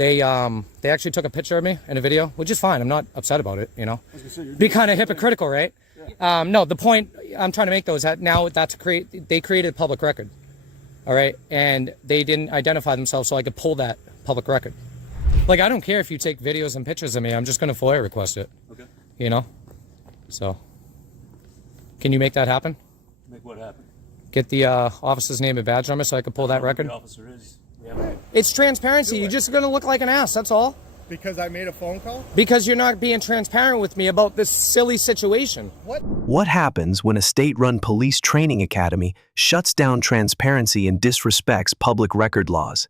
They actually took a picture of me in a video, which is fine. I'm not upset about it, you know. Be kind of hypocritical, right? Yeah. No, the point I'm trying to make though is that now they created a public record, all right, and they didn't identify themselves, so I could pull that public record. Like, I don't care if you take videos and pictures of me. I'm just going to FOIA request it. Okay. You know. So, can you make that happen? Make what happen? Get the officer's name and badge number so I can pull that record. The officer is. It's transparency. You're just going to look like an ass. That's all. Because I made a phone call? Because you're not being transparent with me about this silly situation. What happens when a state-run police training academy shuts down transparency and disrespects public record laws?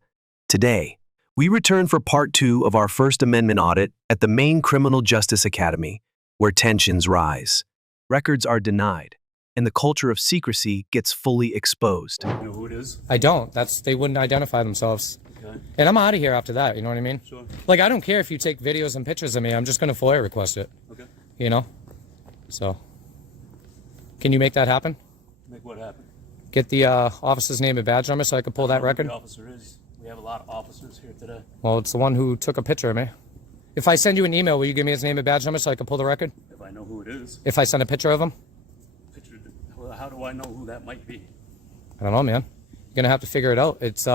Today, we return for part 2 of our First Amendment audit at the Maine Criminal Justice Academy, where tensions rise, records are denied, and the culture of secrecy gets fully exposed. You know who it is? I don't. They wouldn't identify themselves. Okay. And I'm out of here after that, you know what I mean? Sure. Like, I don't care if you take videos and pictures of me. I'm just going to FOIA request it. Okay. You know? So, can you make that happen? Make what happen? Get the officer's name and badge number so I can pull that record. The officer is. We have a lot of officers here today. Well, it's the one who took a picture of me. If I send you an email, will you give me his name and badge number so I can pull the record? If I know who it is. If I send a picture of him? Well, how do I know who that might be? I don't know, man. You're going to have to figure it out. It's,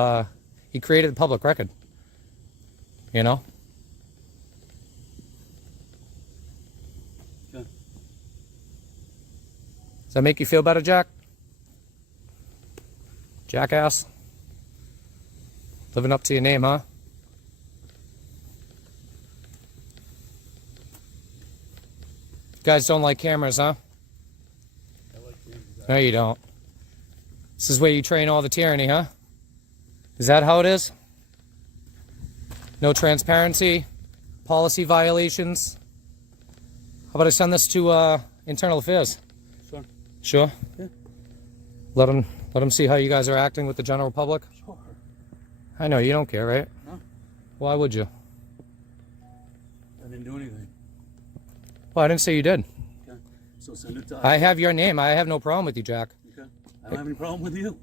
he created a public record. You know? Okay. Does that make you feel better, Jack? Jackass? Living up to your name, huh? You guys don't like cameras, huh? I like cameras. No, you don't. This is where you train all the tyranny, huh? Is that how it is? No transparency, policy violations. How about I send this to Internal Affairs? Sure. Sure? Yeah. Let them see how you guys are acting with the general public? Sure. I know, you don't care, right? No. Why would you? I didn't do anything. Well, I didn't say you did. Okay. So send it to... I have your name. I have no problem with you, Jack. Okay. I don't have any problem with you.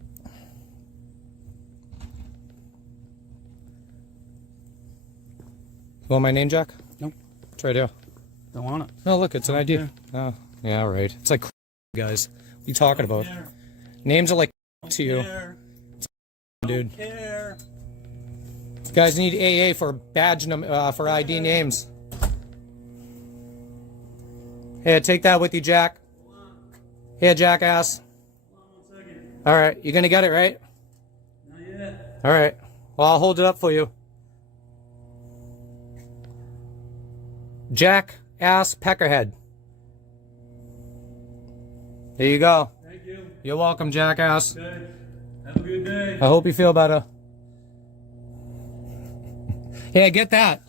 You want my name, Jack? No. It's right here. Don't want it. No, look, it's an ID. Oh, yeah, right. It's like, guys. What are you talking about? Care. Names are like to you. Dude. Care. You guys need AA for badge for ID names. Here, take that with you, Jack. Here, jackass. All right, you're gonna get it, right? Not yet. All right. Well, I'll hold it up for you. Jackass Peckerhead. There you go. Thank you. You're welcome, jackass. Okay. Have a good day. I hope you feel better. Yeah, get that.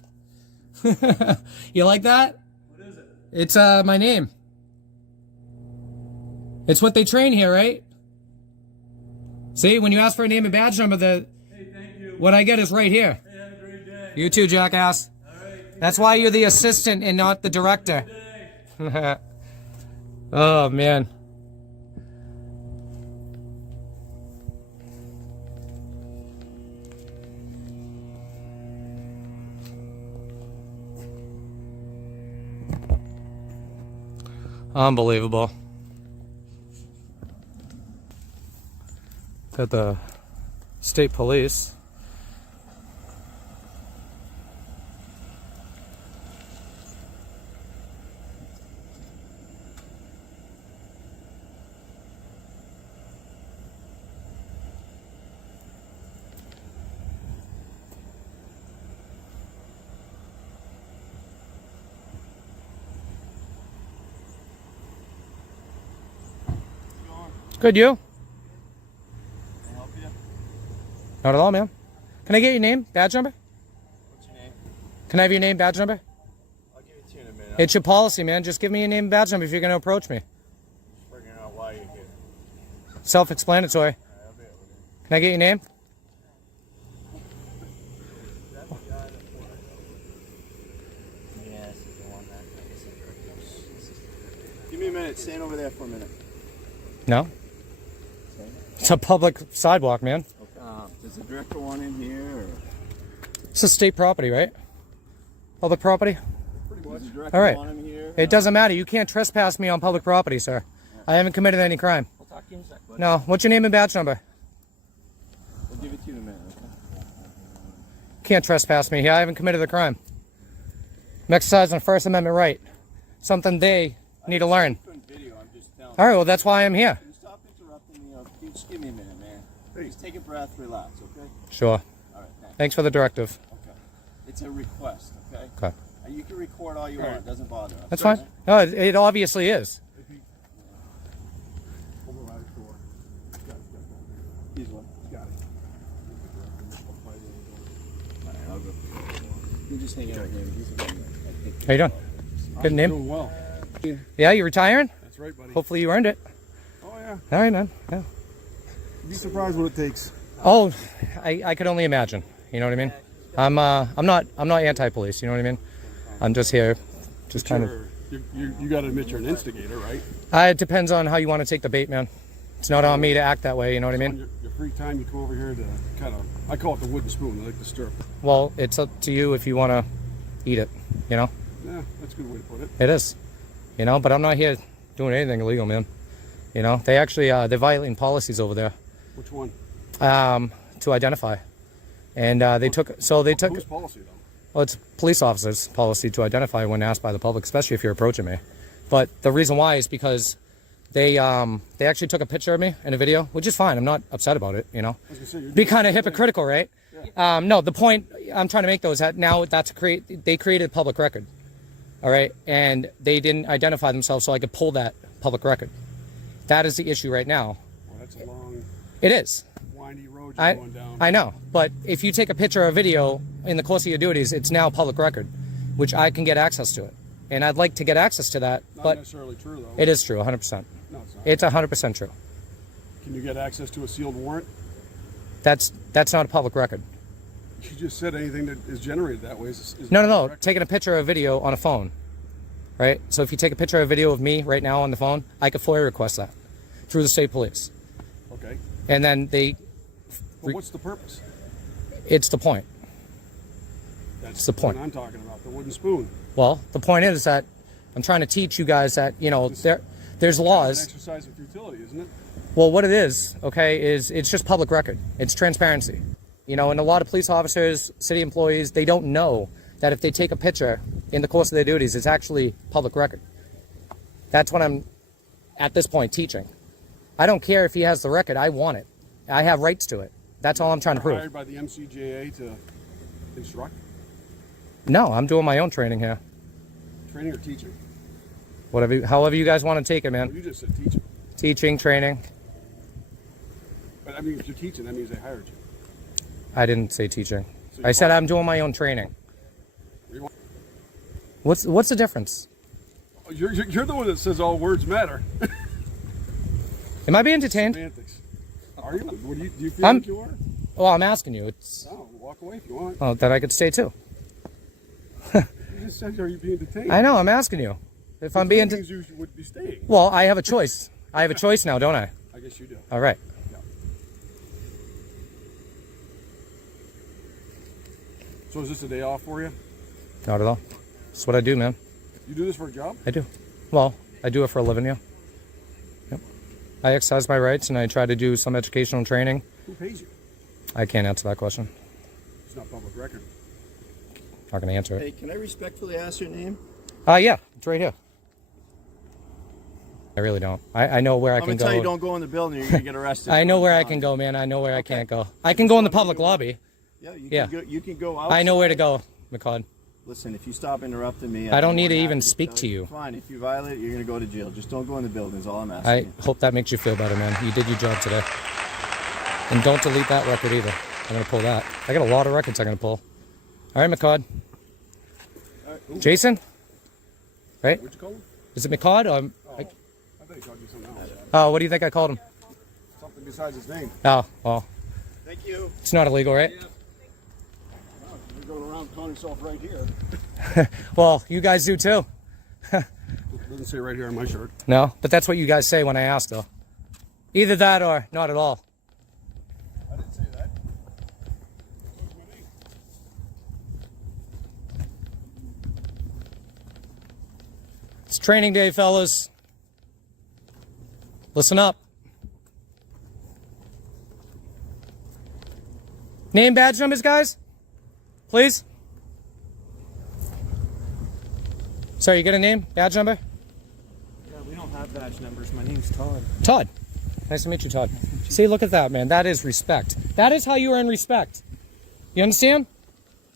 You like that? What is it? It's my name. It's what they train here, right? See, when you ask for a name and badge number, Hey, thank you. what I get is right here. Hey, have a great day. You too, jackass. All right. That's why you're the assistant and not the director. Oh, man. Unbelievable. Got the state police. Good, you? Can I help you? Not at all, man. Can I get your name, badge number? What's your name? Can I have your name, badge number? I'll give it to you in a minute. It's your policy, man. Just give me your name and badge number if you're going to approach me. I'm figuring out why you're here. Self-explanatory. Alright, I'll be able to. Can I get your name? That's the guy that put it. Yes, the one that. Give me a minute. Stand over there for a minute. No. It's a public sidewalk, man. Does the director want in here? Or? This is state property, right? Public property? Pretty much. All right. On him here. It doesn't matter. You can't trespass me on public property, sir. I haven't committed any crime. We'll talk to you in a sec, bud. No. What's your name and badge number? We'll give it to you in a minute. Okay? Can't trespass me here. I haven't committed a crime. I'm exercising a First Amendment right. Something they need to learn. Video, I'm just telling All right, well, that's why I'm here. Can you stop interrupting me? Just give me a minute, man. Just take a breath, relax, okay? Sure. All right, thanks. Thanks for the directive. Okay. It's a request, okay? Okay. You can record all you want. It doesn't bother us. That's fine. No, it obviously is. Here's one. Got it. I'll go. You just hang out here. How you doing? Good name? Doing well. Yeah, you retiring? That's right, buddy. Hopefully you earned it. Oh yeah. All right, man. Yeah. You'd be surprised what it takes. Oh, I could only imagine. You know what I mean? I'm not anti-police. You know what I mean? I'm just here, just kind of. You got to admit you're an instigator, right? It depends on how you want to take the bait, man. It's not on me to act that way. You know what I On mean? your free time, you come over here to kind of. I call it the wooden spoon. I like the stirrup. Well, it's up to you if you want to eat it. You know? Yeah, that's a good way to put it. It is. You know, but I'm not here doing anything illegal, man. You know, they actually they're violating policies over there. Which one? To identify, and they took. Whose policy though? Well, it's police officers' policy to identify when asked by the public, especially if you're approaching me. But the reason why is because they actually took a picture of me in a video, which is fine. I'm not upset about it. You know, I was gonna say, you're be kind of hypocritical, right? No, the point I'm trying to make though is that now they created a public record, all right, and they didn't identify themselves, so I could pull that public record. That is the issue right now. Well, that's a long, It is. windy road you're going down. I know, but if you take a picture or a video in the course of your duties, it's now public record, which I can get access to it, and I'd like to get access to that. Not But necessarily true though. it is true, 100%. No, it's not. It's 100% true. Can you get access to a sealed warrant? That's not a public record. You just said anything that is generated that way is No. Taking a picture or a video on a phone, right? So if you take a picture or a video of me right now on the phone, I could FOIA request that through the state police, Okay. and then But what's the purpose? it's the point. That's the point. What I'm talking about, the wooden spoon. Well, the point is that I'm trying to teach you guys that, you know, there's It's an laws. exercise of futility, isn't it? Well, what it is, okay, is it's just public record. It's transparency. You know, and a lot of police officers, city employees, they don't know that if they take a picture in the course of their duties, it's actually public record. That's what I'm, at this point, teaching. I don't care if he has the record. I want it. I have rights to it. That's all I'm trying to prove. Hired by the MCJA to instruct, No, I'm doing my own training here. training or teaching? However you guys want to take it, Well, man. you just said teaching. Teaching, training. But I mean, if you're teaching, that means they hired you. I didn't say teaching. So I said I'm doing my own training. You- What's the difference? You're the one that says all words matter. Am I being detained? Semantics. Are you? What do you feel I'm- like you are? Well, I'm asking you. It's No, walk away if you want. well, that I could stay too. You just said, are you being detained? I know. I'm asking you. If I'm being, Things you would be staying. well, I have a choice. I have a choice now, don't I? I guess you do. All right. Yeah. So is this a day off for you? Not at all. That's what I do, man. You do this for a job? I do. Well, I do it for a living, yeah. Yep. I exercise my rights and I try to do some educational training. Who pays you? I can't answer that question. It's not public record. Not going to answer it. Hey, can I respectfully ask your name? Yeah, it's right here. I really don't. I know where I I'm can gonna go. tell you, don't go in the building. You're gonna get arrested. I know where I can go, man. I know where I can't go. I can go in the public lobby. Yeah, you Yeah. can go. You can go out. I know where to go, McCod. Listen, if you stop interrupting me, I don't need to I'm even happy speak tell to you. Fine. If you violate, you're gonna go to jail. Just don't go in the building. Is all I'm asking. I you. hope that makes you feel better, man. You did your job today. And don't delete that record either. I'm going to pull that. I got a lot of records I'm going to pull. All right, McCod. All right, ooh, Jason? Right? what'd you call him? Is it McCod? Or I thought he called you something else. oh, what do you think I called him? Something besides his name. Oh, well, Thank you. it's not illegal, right? You're going around calling yourself right here. Well, you guys do too. It doesn't say right here on my shirt. No, but that's what you guys say when I ask, though. Either that or not at all. I didn't say that. It's training day, fellas. Listen up. Name, badge numbers, guys? Please? Sorry, you got a name? Badge number? Yeah, we don't have badge numbers. My name's Todd. Todd. Nice to meet you, Todd. See, look at that, man. That is respect. That is how you earn respect. You understand?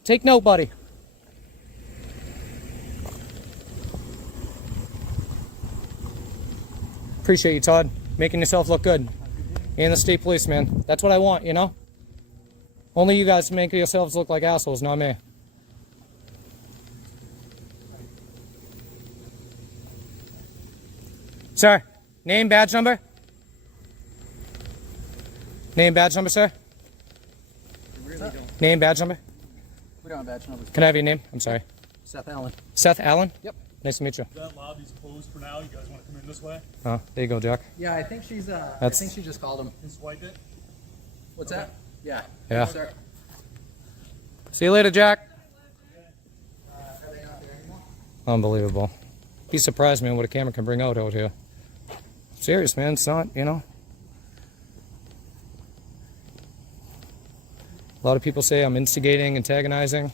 Take note, buddy. Appreciate you, Todd. Making yourself look good. And the state police, man. That's what I want, you know? Only you guys make yourselves look like assholes, not me. Sir, name, badge number? Name, badge number, sir? We really don't. Name, badge number? We don't have badge numbers. Can I have your name? I'm sorry. Seth Allen. Seth Allen? Yep. Nice to meet you. That lobby's closed for now. You guys want to come in this way? Oh, there you go, Jack. Yeah, I think she's. I That's- think she just called him. Can swipe it? What's that? Yeah. Yeah. Sir. See you later, Jack. Are they not there anymore? Unbelievable. Be surprised, man, what a camera can bring out here. Serious, man. It's not, you know. A lot of people say I'm instigating, antagonizing.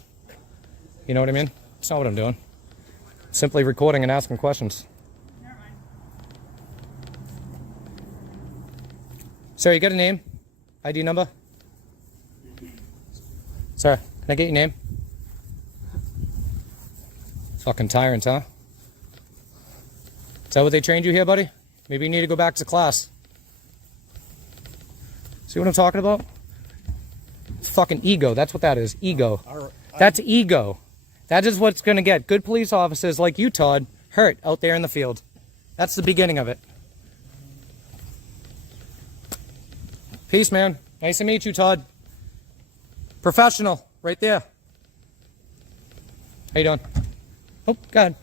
You know what I mean? It's not what I'm doing. Simply recording and asking questions. Sir, you got a name? ID number? Sir, can I get your name? Fucking tyrant, huh? Is that what they trained you here, buddy? Maybe you need to go back to class. See what I'm talking about? It's fucking ego. That's what that is. Ego. That's ego. That is what's going to get good police officers like you, Todd, hurt out there in the field. That's the beginning of it. Peace, man. Nice to meet you, Todd. Professional, right there. How you doing? Oh, go ahead.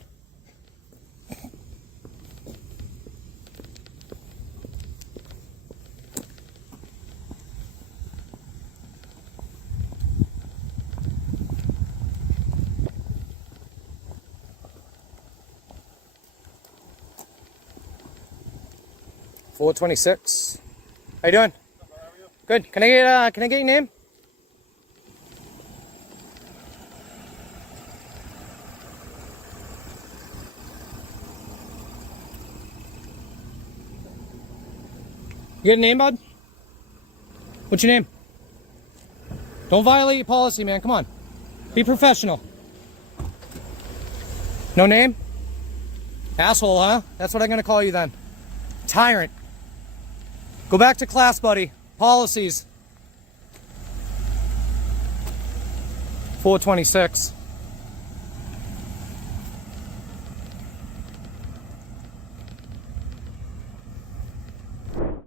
$426. How you doing? Good. Can I get your name? You got a name, bud? What's your name? Don't violate your policy, man. Come on. Be professional. No name? Asshole, huh? That's what I'm gonna call you then. Tyrant. Go back to class, buddy. Policies. 426.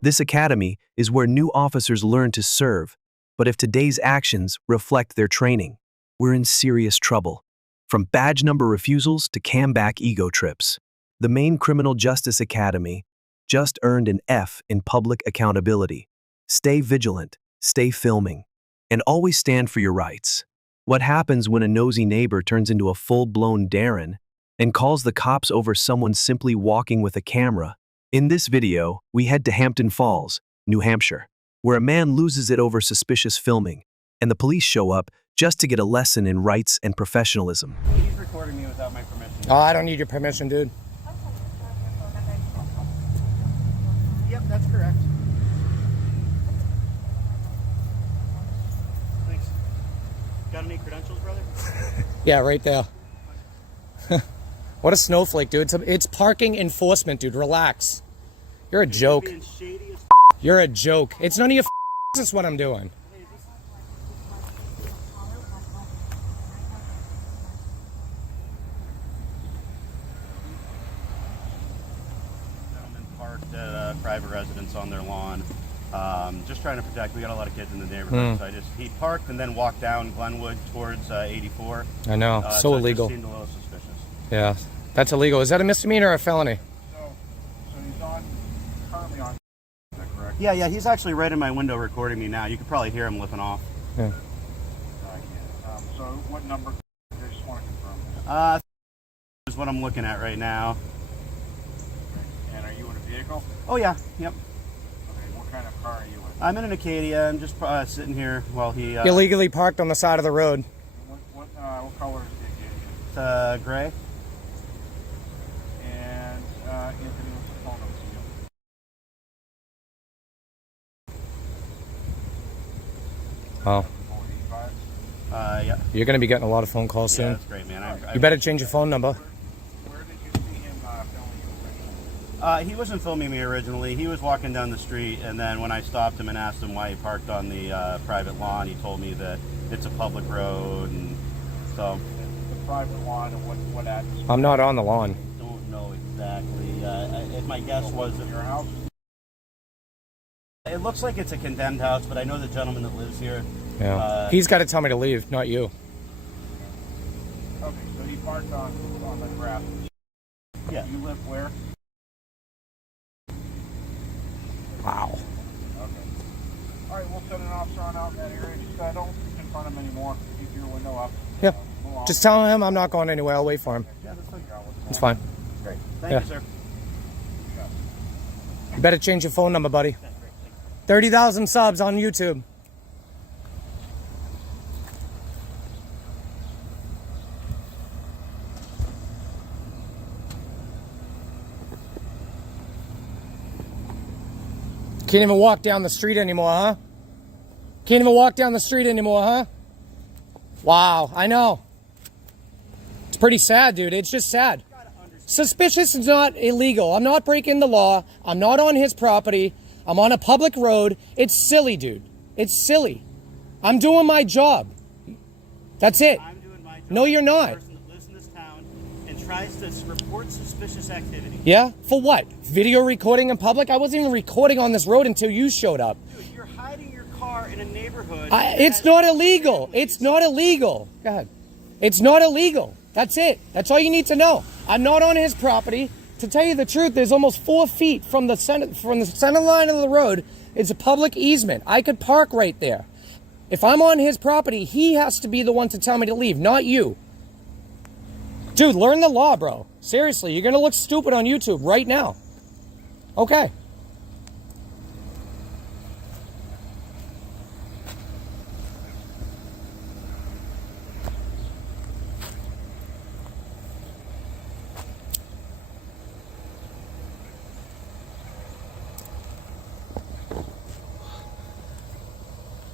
This academy is where new officers learn to serve, but if today's actions reflect their training, we're in serious trouble. From badge number refusals to cam-back ego trips, the Maine Criminal Justice Academy just earned an F in public accountability. Stay vigilant, stay filming, and always stand for your rights. What happens when a nosy neighbor turns into a full-blown Darren and calls the cops over someone simply walking with a camera? In this video, we head to Hampton Falls, New Hampshire, where a man loses it over suspicious filming, and the police show up just to get a lesson in rights and professionalism. He's recording me without my permission. Oh, I don't need your permission, dude. Yep, that's correct. Thanks. Got any credentials, brother? Yeah, right there. What a snowflake, dude. It's parking enforcement, dude. Relax. You're a joke. Being shady as You're a joke. It's none of your business what I'm doing. Gentleman parked at a private residence on their lawn. Just trying to protect. We got a lot of kids in the neighborhood, so he parked and then walked down Glenwood towards 84. I know. So it illegal. just seemed a little suspicious. Yeah, that's illegal. Is that a misdemeanor or a felony? So he's currently on. Is that correct? Yeah, he's actually right in my window recording me now. You could probably hear him lifting off. Yeah. So what number? I just want to confirm. Is what I'm looking at right now. vehicle? Oh yeah, yep. Okay, what kind of car are you in? I'm in an Acadia. I'm just sitting here while he. Illegally parked on the side of the road. What color is the Acadia? Gray. And Anthony, what's the phone number to you? Oh, 485? Yeah. you're gonna be getting a lot of phone calls Yeah, soon. that's great, man. You better change your phone number. Where did you see him filming you originally? He wasn't filming me originally. He was walking down the street, and then when I stopped him and asked him why he parked on the private lawn, he told me that it's a public road, and so. The private lawn and what address? I'm not on the lawn. Don't know exactly. If my guess was that Your house? it looks like it's a condemned house, but I know the gentleman that lives here. Yeah. He's got to tell me to leave, not you. Okay, so he parked on the grass. Yeah. You live where? Wow. Okay. All right, we'll send an officer on out in that area. Just don't confront him anymore. Keep your window up. Yeah. Move on. Just tell him I'm not going anywhere. I'll wait for him. Yeah, that's fine. It's fine. Great. Thank Yeah. you, sir. You better change your phone number, buddy. 30,000 subs on YouTube. Can't even walk down the street anymore, huh? Can't even walk down the street anymore, huh? Wow, I know. It's pretty sad, dude. It's just sad. Suspicious is not illegal. I'm not breaking the law. I'm not on his property. I'm on a public road. It's silly, dude. It's silly. I'm doing my job. That's it. I'm doing my job. No, you're not. The person that lives in this town and tries to report suspicious activity. Yeah? For what? Video recording in public? I wasn't even recording on this road until you showed up. Dude, you're hiding your car in a neighborhood. It's not illegal. It's not illegal. Go ahead. It's not illegal. That's it. That's all you need to know. I'm not on his property. To tell you the truth, there's almost 4 feet from the center line of the road. It's a public easement. I could park right there. If I'm on his property, he has to be the one to tell me to leave, not you. Dude, learn the law, bro. Seriously, you're going to look stupid on YouTube right now. Okay.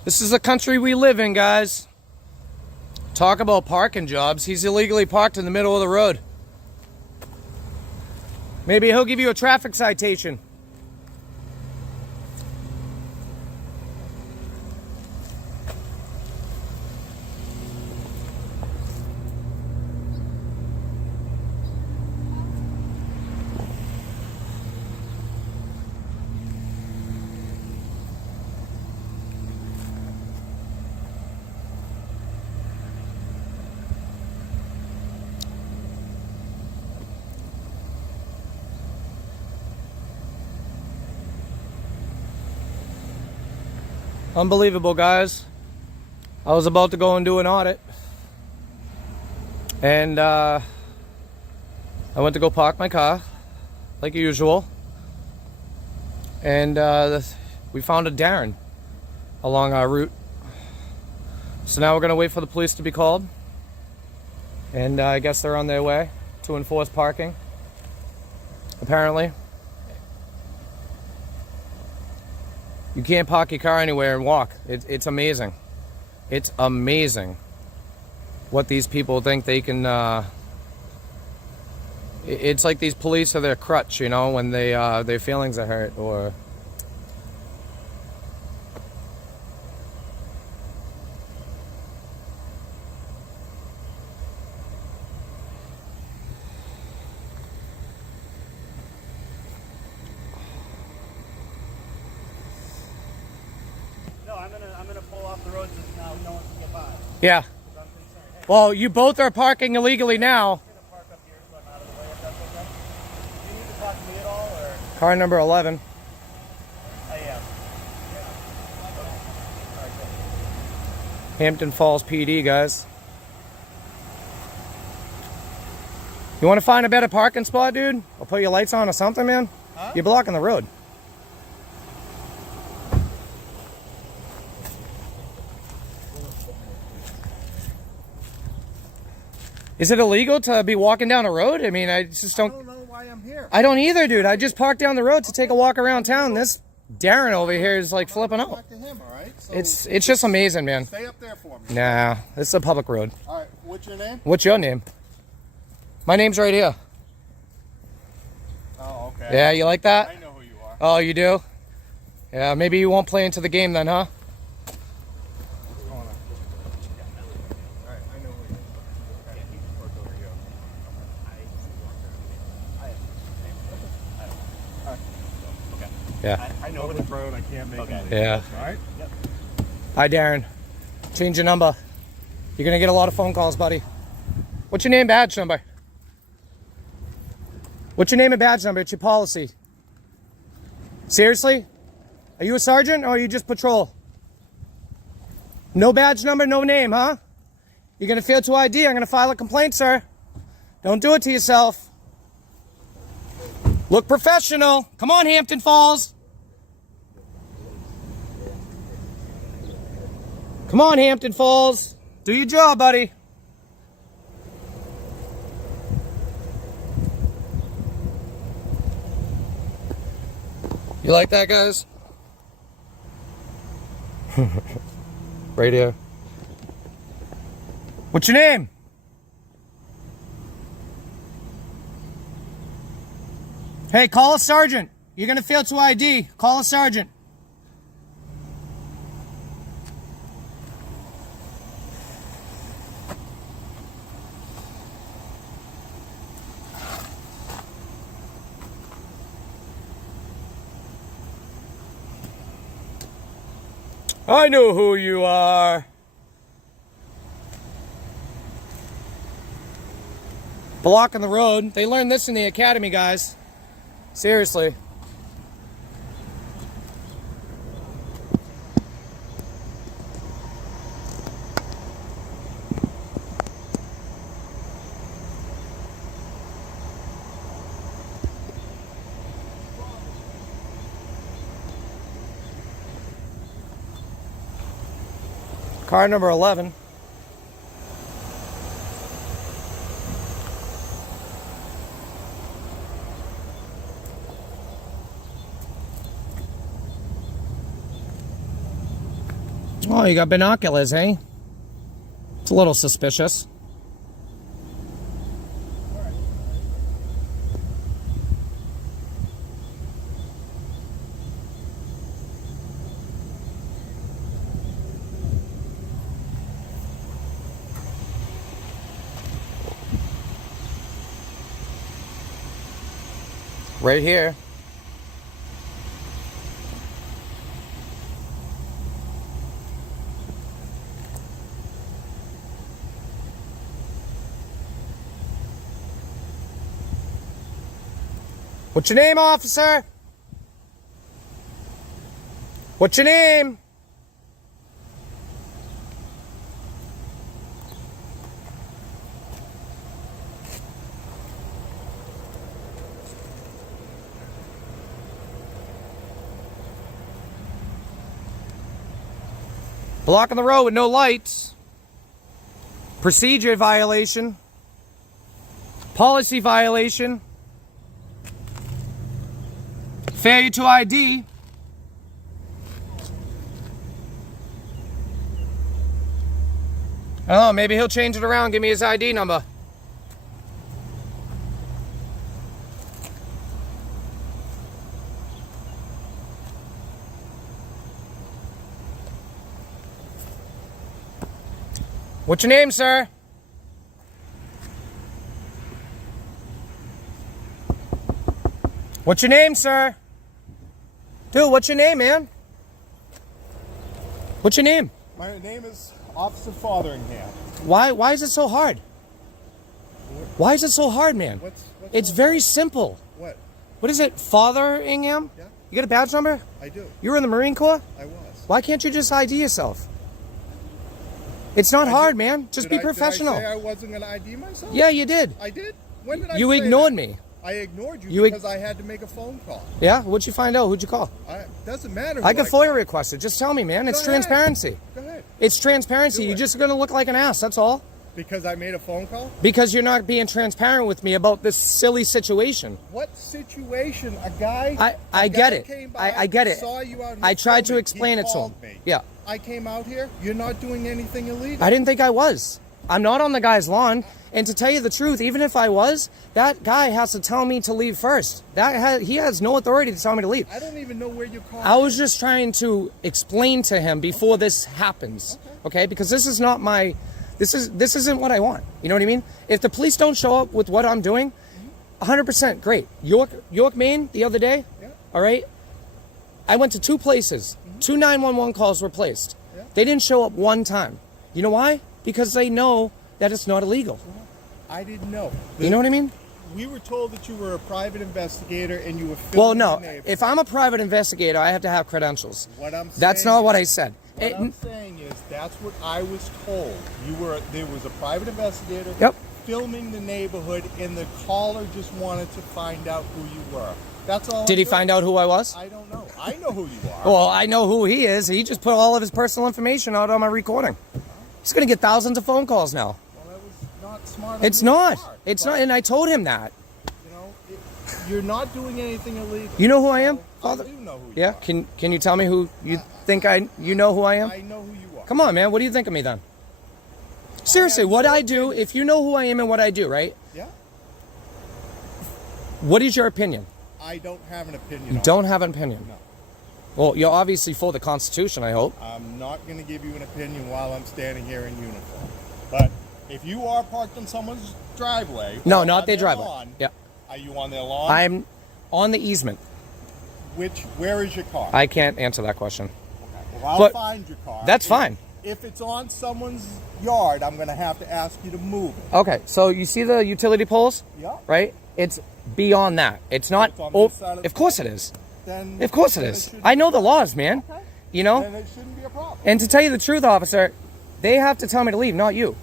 This is the country we live in, guys. Talk about parking jobs. He's illegally parked in the middle of the road. Maybe he'll give you a traffic citation. Unbelievable, guys. I was about to go and do an audit. And I went to go park my car, like usual. And we found a Darren along our route. So now we're going to wait for the police to be called. And I guess they're on their way to enforce parking, apparently. You can't park your car anywhere and walk. It's amazing. It's amazing what these people think they can. It's like these police are their crutch, you know, when their feelings are hurt or. No, I'm gonna pull off the road so now no one can get by. Yeah. I'm concerned. Hey, Well, you both are parking illegally now. I'm gonna park up here so I'm out of the way if that's okay. Do you need to talk to me at all, or? Car number 11. I am. Hampton Falls PD, guys. You want to find a better parking spot, dude? I'll put your lights on or something, man. Huh? You're blocking the road. Is it illegal to be walking down a road? I mean, I just I don't... don't know why I'm here. I don't either, dude. I just parked down the road to take a walk around town. This Darren over here is like flipping out. Talk to him, all right? So It's just amazing, man. stay up there for me. Nah, this is a public road. All right, what's your name? What's your name? My name's right here. Oh, okay. Yeah, you like that? I know who you are. Oh, you do? Yeah, maybe you won't play into the game then, huh? What's going on? All right, I know who you are. Okay, he's parked over here. Yeah. I know this road. I can't make it. Yeah. All right. Hi, Darren. Change your number. You're gonna get a lot of phone calls, buddy. What's your name, badge number? What's your name and badge number? It's your policy. Seriously? Are you a sergeant or are you just patrol? No badge number, no name, huh? You're gonna fail to ID. I'm gonna file a complaint, sir. Don't do it to yourself. Look professional. Come on, Hampton Falls. Come on, Hampton Falls. Do your job, buddy. You like that, guys? Right here. What's your name? Hey, call a sergeant. You're gonna fail to ID. Call a sergeant. I know who you are. Blocking the road. They learned this in the academy, guys. Seriously. Car number 11. Oh, you got binoculars, eh? It's a little suspicious. Right here. What's your name, officer? What's your name? Blocking the road with no lights. Procedure violation. Policy violation. Failure to ID. Oh, maybe he'll change it around, give me his ID number. What's your name, sir? What's your name, sir? Dude, what's your name, man? What's your name? My name is Officer Fotheringham. Why is it so hard? Why is it so hard, man? What's It's so very simple. What? What is it? Fotheringham? Yeah. You got a badge number? I do. You were in the Marine Corps? I was. Why can't you just ID yourself? It's not hard, man. Just be professional. Did I say I wasn't going to ID myself? Yeah, you did. I did? When did I You say ignored that? me. I ignored you, You because I had to make a phone call. Yeah? What'd you find out? Who'd you call? Doesn't matter. I could FOIA request it. Just tell me, man. It's Go ahead. transparency. Go ahead. It's transparency. Do You're it. just going to look like an ass. That's all. Because I made a phone call? Because you're not being transparent with me about this silly situation. What situation? A guy? I get it. Came by, I get it. Saw you out here I tried to filming. explain He it to him. called me. Yeah. I came out here. You're not doing anything illegal. I didn't think I was. I'm not on the guy's lawn. And to tell you the truth, even if I was, that guy has to tell me to leave first. He has no authority to tell me to leave. I don't even know where your car I was just trying to explain to him before this happens. Okay? Because this is not my... This isn't what I want. You know what I mean? If the police don't show up with what I'm doing, 100% great. York, Maine, the other day, all right? I went to 2 places. 2 911 calls were placed. They didn't show up one time. You know why? Because they know that it's not illegal. I didn't know. You know what I mean? We were told that you were a private investigator and you were filming Well, no. the neighborhood. If I'm a private investigator, I have to have credentials. What I'm That's saying not what I said. What I'm saying is that's what I was told. There was a private investigator Yep. filming the neighborhood, and the caller just wanted to find out who you were. That's all. Did he find out who I was? I don't know. I know who you are. Well, I know who he is. He just put all of his personal information out on my recording. He's going to get thousands of phone calls now. Well, that was not smart. It's on your not. part, It's but, not. And I told him that. You know, you're not doing anything illegal. You know who I am, So, Father? I do know who you Yeah. are. Can you tell me who you think you know who I am? I know who you are. Come on, man. What do you think of me then? Seriously, what I do, if you know who I am and what I do, right? Yeah. What is your opinion? I don't have an opinion. You on don't it. have an opinion. No. Well, you're obviously for the Constitution, I hope. I'm not going to give you an opinion while I'm standing here in uniform. But if you are parked on someone's driveway, No, or not on their their driveway. lawn, Yeah. are you on their lawn? I'm on the easement. Where is your car? I can't answer that question. Well, I'll but find your car. That's fine. If it's on someone's yard, I'm going to have to ask you to move it. Okay, so you see the utility poles? Yeah. Right? It's beyond that. It's not. It's on this side of the of course it is. Then, Of course it then is. should I know the laws, man. Okay. You know? Then it shouldn't be a problem. And to tell you the truth, officer, they have to tell me to leave, not you.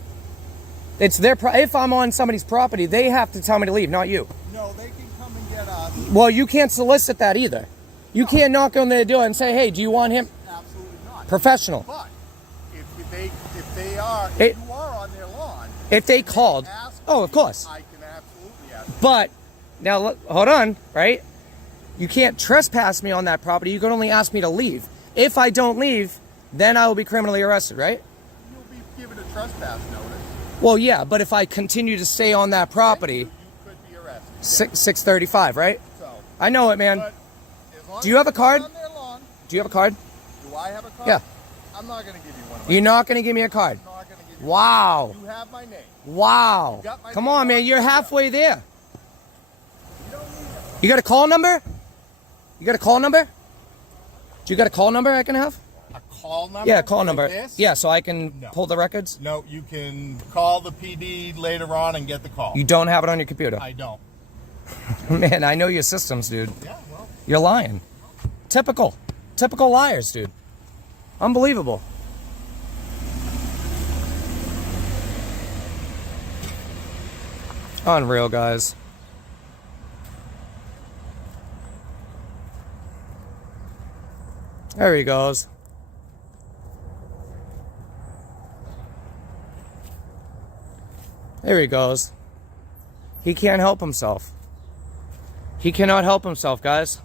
It's their if I'm on somebody's property, they have to tell me to leave, not you. No, they can come and get us. Well, you can't solicit that either. You can't knock on their door and say, "Hey, do you want him?" Absolutely not. Professional. But if It- you are on their lawn, If they called, ask oh, of course. I can absolutely ask. But now, hold on, right? You can't trespass me on that property. You can only ask me to leave. If I don't leave, then I will be criminally arrested, right? You'll be given a trespass notice. Well, yeah, but if I continue to stay on that property, You could be arrested. 635, right? So, I know it, man. but as long Do you have as a card? it's on their lawn, Do you have a card? do I have a card? Yeah. I'm not going to give you one. Of my You're not going to give me a card. I'm not going to give you. Wow. You have my name. Wow. You got my Come name on, on man. it? You're halfway there. You don't need it. You got a call number? You got a call number? Do you got a call number I can have? A call number? Yeah, call like number. this? Yeah, so I can No. pull the records. No, you can call the PD later on and get the call. You don't have it on your computer. I don't. Man, I know your systems, dude. Yeah, well. You're lying. Typical liars, dude. Unbelievable. Unreal, guys. There he goes. There he goes. He can't help himself. He cannot help himself, guys.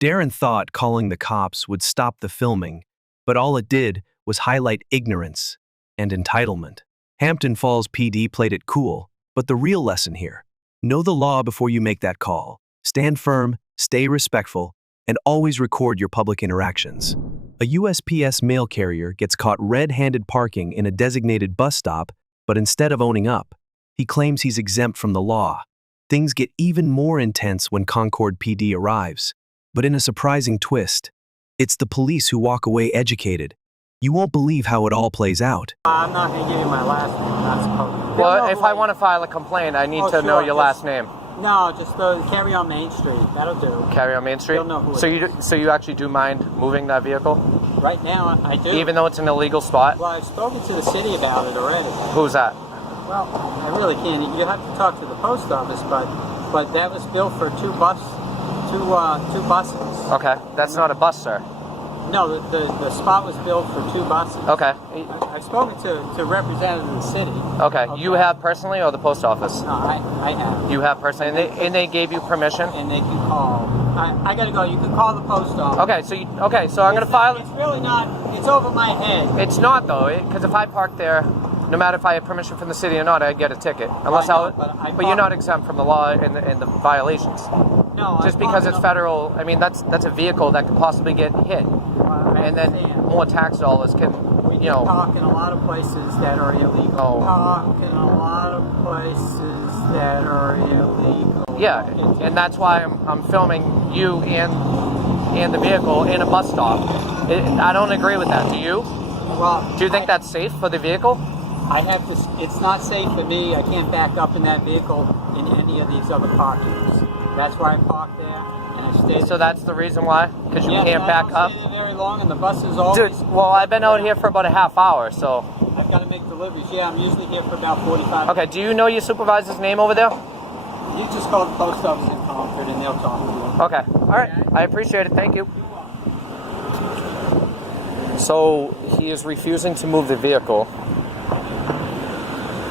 Darren thought calling the cops would stop the filming, but all it did was highlight ignorance and entitlement. Hampton Falls PD played it cool, but the real lesson here: know the law before you make that call. Stand firm, stay respectful, and always record your public interactions. A USPS mail carrier gets caught red-handed parking in a designated bus stop, but instead of owning up, he claims he's exempt from the law. Things get even more intense when Concord PD arrives. But in a surprising twist, it's the police who walk away educated. You won't believe how it all plays out. I'm not going to give you my last name. I'm not supposed to. Well, if I want to file a complaint, I need to know your last name. No, just carry on Main Street. That'll do. Carry on Main Street? You'll know who it is. So you actually do mind moving that vehicle? Right now, I do. Even though it's an illegal spot? Well, I've spoken to the city about it already. Who's that? Well, I really can't. You have to talk to the post office, but that was billed for two buses. Okay, that's not a bus, sir. No, the spot was billed for 2 buses. Okay. I've spoken to representatives of the city. Okay. You have personally, or the post office? No, I have. You have personally, and they gave you permission. And they can call. I gotta go. You can call the post office. Okay. So I'm gonna file. It's really not. It's over my head. It's not though, because if I park there, no matter if I have permission from the city or not, I'd get a ticket. Unless but you're not exempt from the law and the violations. No. Just because it's federal, I mean that's a vehicle that could possibly get hit, and then more tax dollars can, We park in a lot of places that are illegal. Oh. Park in a lot of places that are illegal. Yeah, and that's why I'm filming you and the vehicle in a bus stop. I don't agree with that. Do you? Well, Do you think that's safe for the vehicle? I have to. It's not safe for me. I can't back up in that vehicle in any of these other parkings. That's why I parked there, and I stayed. So that's the reason why? Because you Yes, can't back I up? don't stay there very long, and the bus is always. Dude, well, I've been out here for about a half hour, so. I've got to make deliveries. Yeah, I'm usually here for about 45 Okay, do you know your supervisor's name over there? You just call the post office in Concord, and they'll talk to you. Okay, all right. I appreciate it. Thank you. So he is refusing to move the vehicle,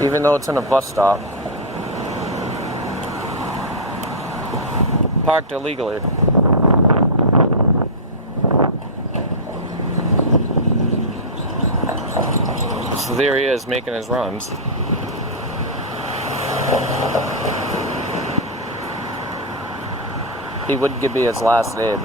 even though it's in a bus stop. Parked illegally. So there he is making his runs. He would give me his last name.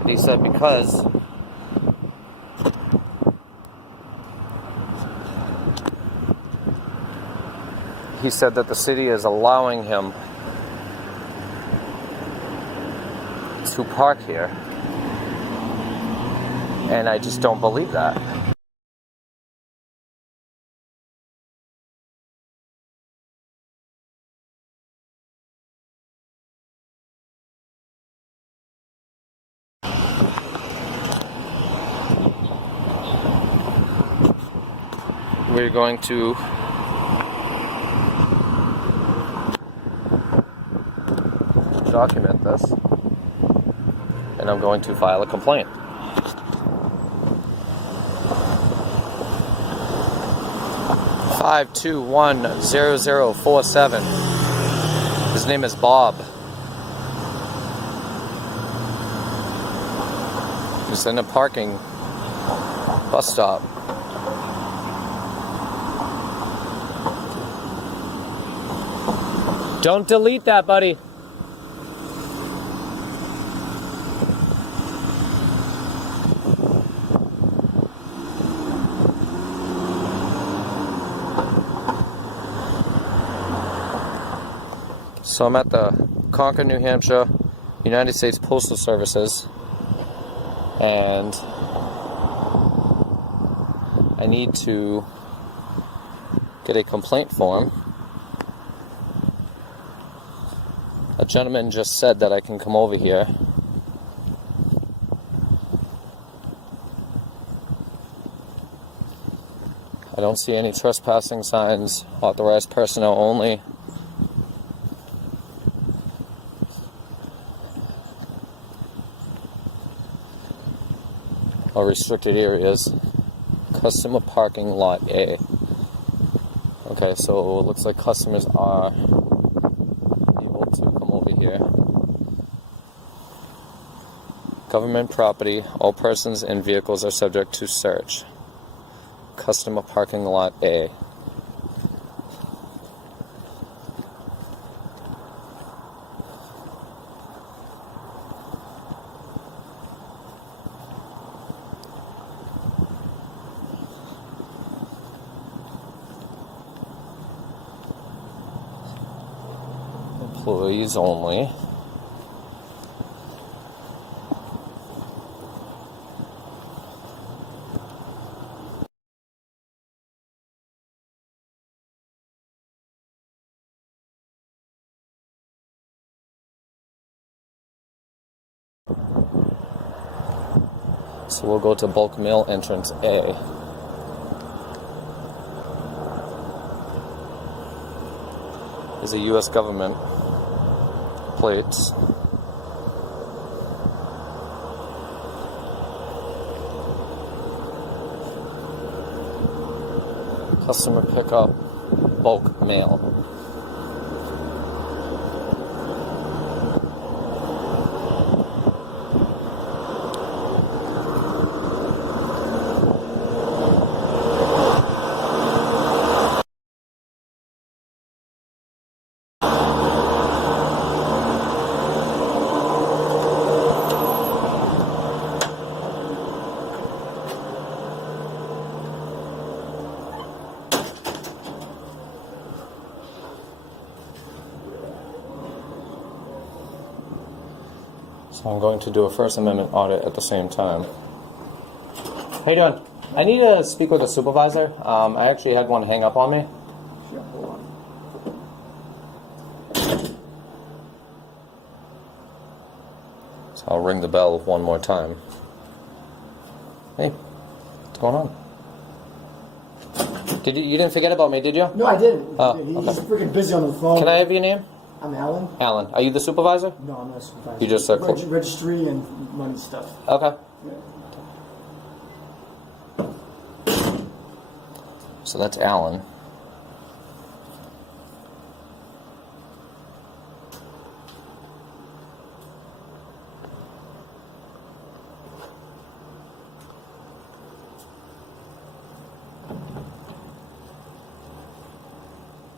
And he said because he said that the city is allowing him to park here. And I just don't believe that. We're going to document this, and I'm going to file a complaint. (5210047). His name is Bob. He's in a parking bus stop. Don't delete that, buddy. So I'm at the Concord, New Hampshire, United States Postal Services, and I need to get a complaint form. A gentleman just said that I can come over here. I don't see any trespassing signs, authorized personnel only. Or restricted areas. Customer parking lot A. Okay, so it looks like customers are able to come over here. Government property, all persons and vehicles are subject to search. Customer parking lot A. Employees only. So we'll go to bulk mail entrance A. Is a U.S. government plates. Customer pickup, bulk mail. So I'm going to do a First Amendment audit at the same time. How you doing? I need to speak with a supervisor. I actually had one hang up on me. Sure, hold on. So I'll ring the bell one more time. Hey, what's going on? You didn't forget about me, did you? No, I didn't. Oh, He's okay. freaking busy on the phone. Can I have your name? I'm Alan. Alan. Are you the supervisor? No, I'm not a supervisor. You just registry and money stuff. Okay. Yeah. So that's Alan.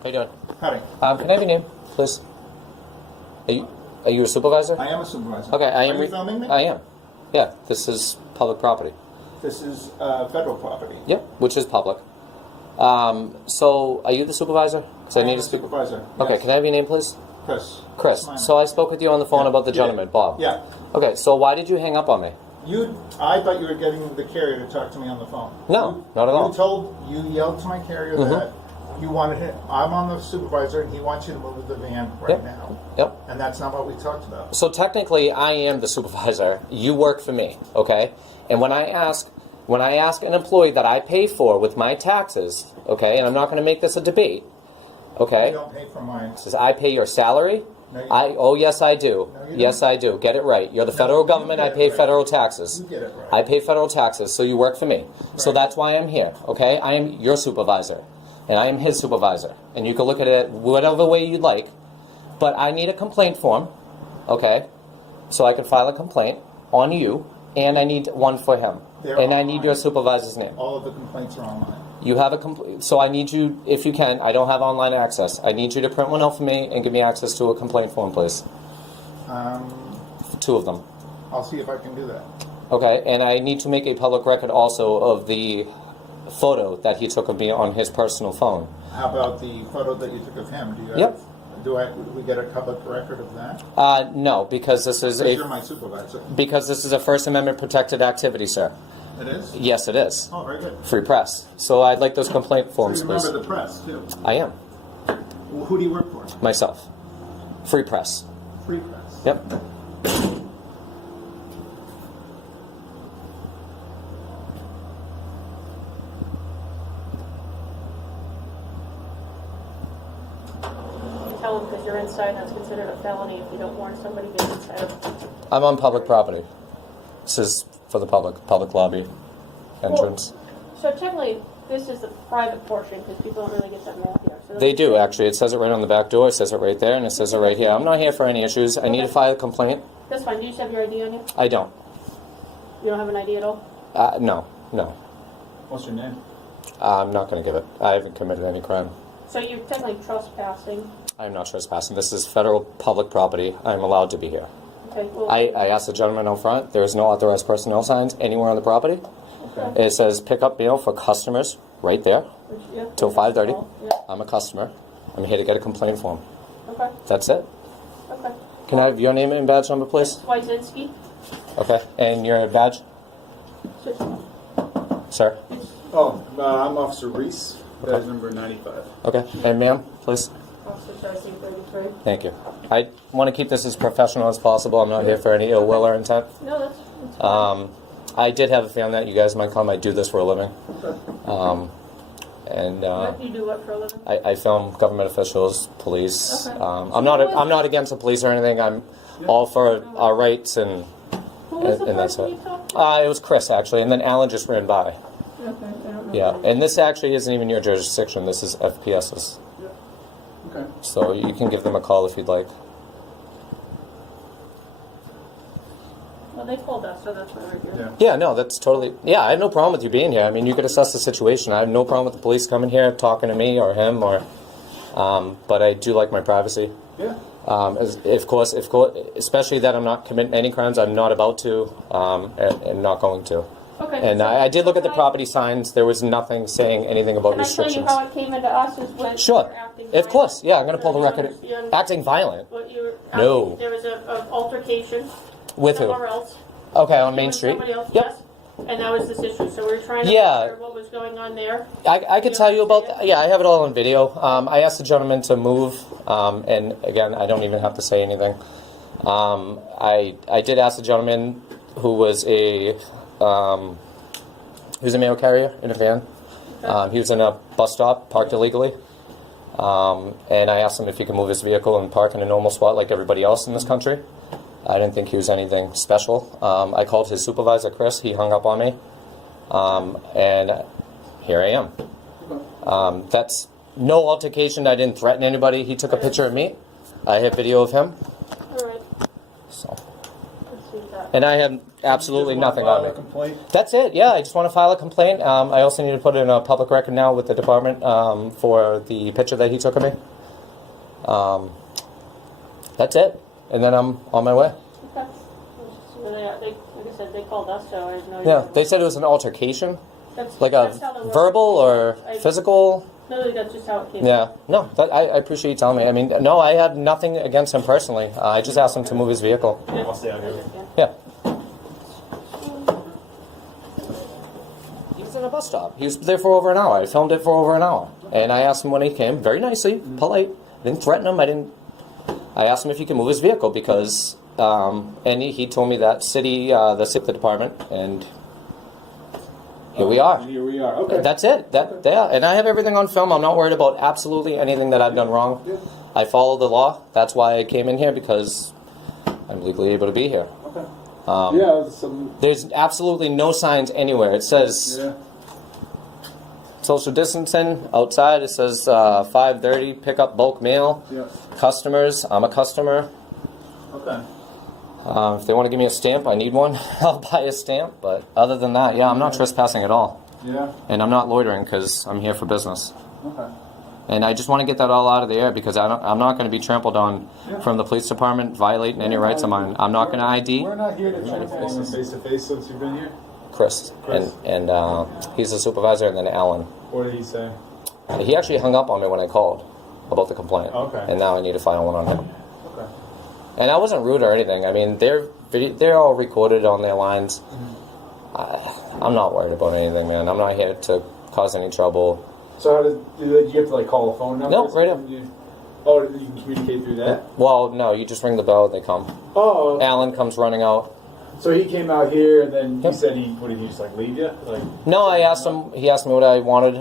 How you doing? Howdy. Can I have your name, please? Are you a supervisor? I am a supervisor. Okay, I am. Are you filming me? I am. Yeah, this is public property. This is federal property. Yep, which is public. So, are you the supervisor? So I need to speak. Supervisor. Okay, yes. can I have your name, please? Chris. Chris. Mine. So I spoke with you on the phone Yeah, about the you did. gentleman, Bob. Yeah. Okay, so why did you hang up on me? I thought you were getting the carrier to talk to me on the phone. No, not at all. You yelled to my carrier that you wanted him. I'm on the supervisor, and he wants you to move the van right Yep. now. Yep. And that's not what we talked about. So technically, I am the supervisor. You work for me, okay? And when I ask an employee that I pay for with my taxes, okay, and I'm not going to make this a debate, okay? You don't pay for mine. Says I pay your salary. No, you don't. Oh yes, I do. No, you Yes, don't. I do. Get it right. You're the federal you government. get I it pay right. federal taxes. You get it right. I pay federal taxes, so you work for me. So Right. that's why I'm here. Okay, I am your supervisor, and I am his supervisor. And you can look at it whatever way you'd like. But I need a complaint form, okay? So I can file a complaint on you, and I need one for him. They're And I need online. your supervisor's name. All of the complaints are online. You have a so I need you, if you can, I don't have online access. I need you to print one out for me and give me access to a complaint form, please. 2 of them. I'll see if I can do that. Okay, and I need to make a public record also of the photo that he took of me on his personal phone. How about the photo that you took of him? Do you have? Yep. Do we get a public record of that? No, because this is Because you're my supervisor. because this is a First Amendment protected activity, sir. It is? Yes, it is. Oh, very good. Free press. So I'd like those complaint forms, You please. remember the press, too. I am. Well, who do you work for? Myself. Free press. Free press. Yep. Tell them because you're inside, that's considered a felony if you don't warn somebody being inside of. I'm on public property. This is for the public lobby entrance. So technically, this is the private portion because people don't really get that mail here. So They do, actually. It says it right on the back door. It says it right there, and it says it right here. I'm not here for any issues. I need to file a complaint. That's fine. Do you just have your ID on you? I don't. You don't have an ID at all? No. What's your name? I'm not going to give it. I haven't committed any crime. So you're technically trespassing. I am not trespassing. This is federal public property. I am allowed to be here. Okay, well, I asked the gentleman out front. There is no authorized personnel signs anywhere on the property. okay. It says pick up mail for customers right there Yeah, till 5:30. Yeah, I'm a customer. I'm here to get a complaint form. okay, That's it. okay. Can I have your name and badge number, please? Wyzinski? Okay. And your badge, sir? Oh, I'm Officer Reese. Badge number 95. Okay. And ma'am, please. Officer Charlie 33. Thank you. I want to keep this as professional as possible. I'm not here for any ill will or intent. No, that's fine. I did have a feeling that you guys might come. I do this for a living. And What do you do what for a living? I film government officials, police. Okay. I'm not against the police or anything. I'm all for our rights and Who was the that's person it. you talked to? It was Chris actually, and then Alan just ran by. Okay, I don't know. Yeah, and this actually isn't even your jurisdiction. This is FPS's. Okay. So you can give them a call if you'd like. Well, they called us, so that's why we're here. Yeah, no, that's totally. Yeah, I have no problem with you being here. I mean, you could assess the situation. I have no problem with the police coming here, talking to me or him, or. But I do like my privacy. Yeah. Of course, especially that I'm not committing any crimes. I'm not about to, and not going to. Okay. And so- I did look at the can I- property signs. There was nothing saying anything about Can I tell you restrictions. how it came into us is when Sure. you were acting Of course. violent? Yeah, I'm going to pull the record. You Acting violent. What you were No. There was an altercation. With who? Somewhere else. Okay, on You Main and Street. Somebody else, Yep. yes. And that was this issue. So we're trying to Yeah. figure what was going on there. I could tell you about that. Yeah, I have it all on video. I asked the gentleman to move, and again, I don't even have to say anything. I did ask the gentleman who was a mail carrier in a van. He was in a bus stop, parked illegally. And I asked him if he could move his vehicle and park in a normal spot like everybody else in this country. I didn't think he was anything special. I called his supervisor, Chris. He hung up on me. And here I am. That's no altercation. I didn't threaten anybody. He took a picture of me. I have video of him. All right. So, Let's see that. and I have absolutely nothing on me. Complaint. That's it. Yeah, I just want to file a complaint. I also need to put in a public record now with the department for the picture that he took of me. That's it. And then I'm on my way. Okay. Let's just see where they are. Like I said, they called us, so I didn't know. Yeah, they said it was an altercation, That's, like that's a how the word- verbal or I- physical. No, that's just how it came. Yeah, no, I appreciate you telling me. I mean, no, I have nothing against him personally. I just asked him to move his vehicle. Yeah. I'll stay out here. Yeah. He was in a bus stop. He was there for over an hour. I filmed it for over an hour. And I asked him when he came, very nicely, polite. I didn't threaten him. I asked him if he could move his vehicle because, and he told me that the city department, and here we are. Here we are. Okay. That's it. Yeah, and I have everything on film. I'm not worried about absolutely anything that I've done wrong. Yeah. I follow the law. That's why I came in here, because I'm legally able to be here. Okay. Yeah. There's absolutely no signs anywhere. It says Yeah. social distancing outside. It says 5:30 pick up bulk mail. Yeah. Customers. I'm a customer. Okay. If they want to give me a stamp, I need one. I'll buy a stamp. But other than that, yeah, I'm not trespassing at all. Yeah. And I'm not loitering because I'm here for business. Okay. And I just want to get that all out of the air because I'm not going to be trampled on Yeah. from the police department violating any rights of mine. I'm not going to ID We're not here to trample on them face to face since you've been here. Chris. And he's the supervisor, and then Alan. What did he say? He actually hung up on me when I called about the complaint. Okay. And now I need to file one on him. Okay. And I wasn't rude or anything. I mean, they're all recorded on their lines. I'm not worried about anything, man. I'm not here to cause any trouble. So how did you have to like call a phone number? No, right up. Oh, you can communicate through that. Well, no, you just ring the bell, they come. Oh. Alan comes running out. So he came out here, and then Yep. he said what did he just like leave you? Like. No, I asked him. He asked me what I wanted,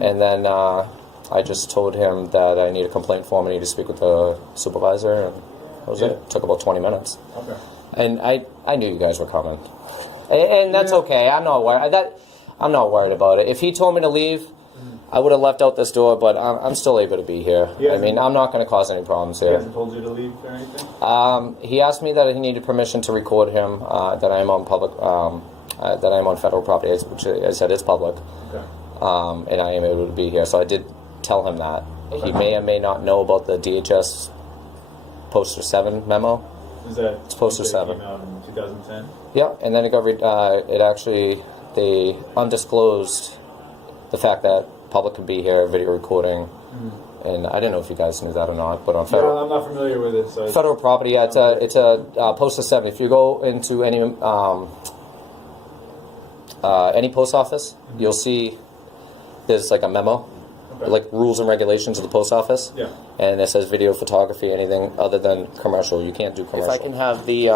and then I just told him that I need a complaint form. I need to speak with the supervisor, and that was it. It took about 20 minutes. Okay. And I knew you guys were coming, and that's okay. I'm not worried. I'm not worried about it. If he told me to leave, I would have left out this door, but I'm still able to be here. He I hasn't- mean, I'm not going to cause any problems He here. hasn't told you to leave or anything. He asked me that he needed permission to record him. That I'm on public. That I'm on federal property, which I said is public. Okay. And I am able to be here. So I did tell him that. He may or may not know about the DHS Poster 7 memo. Is that? It's Poster that 7. Came out in 2010. Yeah, and then it got they undisclosed the fact that public could be here, video recording, and I didn't know if you guys knew that or not, but on No, federal I'm not familiar with it. So federal property, yeah, it's a Poster 7. If you go into any post office, you'll see there's like a memo, Okay. like rules and regulations of the post office. Yeah. And it says video, photography, anything other than commercial. You can't do commercial. If I can have the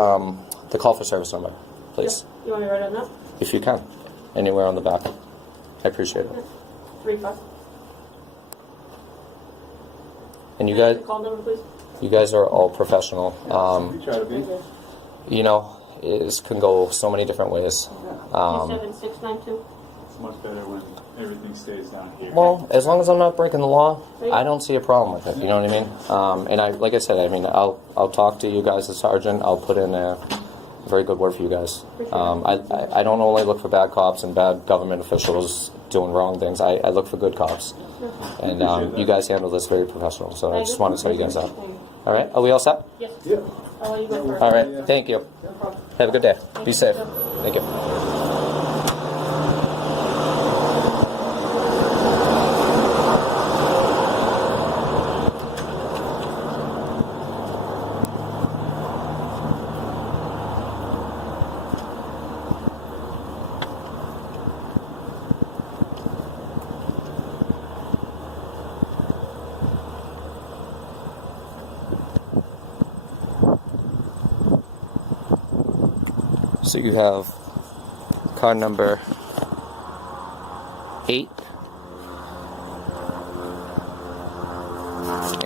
call for service number. please. You want me to write on that? If you can. Anywhere on the back. I appreciate it. 35. And you guys, Call number, please. you guys are all professional. We try to be. You know, it can go so many different ways. 27692. It's much better when everything stays down here. Well, as long as I'm not breaking the law, I don't see a problem with it. You know what I mean? And I, like I said, I mean, I'll talk to you guys, the sergeant. I'll put in a very good word for you guys. I don't only look for bad cops and bad government officials doing wrong things. I look for good cops. And you guys handle this very professional. So I just want to tell you guys that. All right? Are we all set? Yes. Yeah. I'll let you go first. All right. Thank you. No problem. Have a good day. Be safe. Thank you. So you have car number 8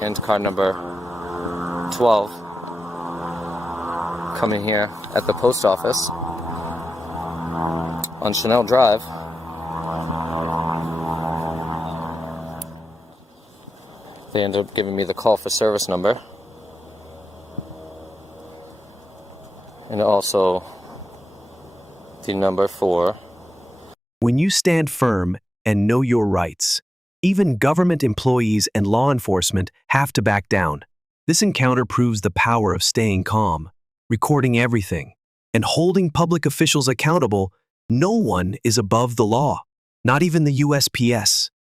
and car number 12 coming here at the post office on Chanel Drive. They ended up giving me the call for service number and also the number 4. When you stand firm and know your rights, even government employees and law enforcement have to back down. This encounter proves the power of staying calm, recording everything, and holding public officials accountable. No one is above the law, not even the USPS.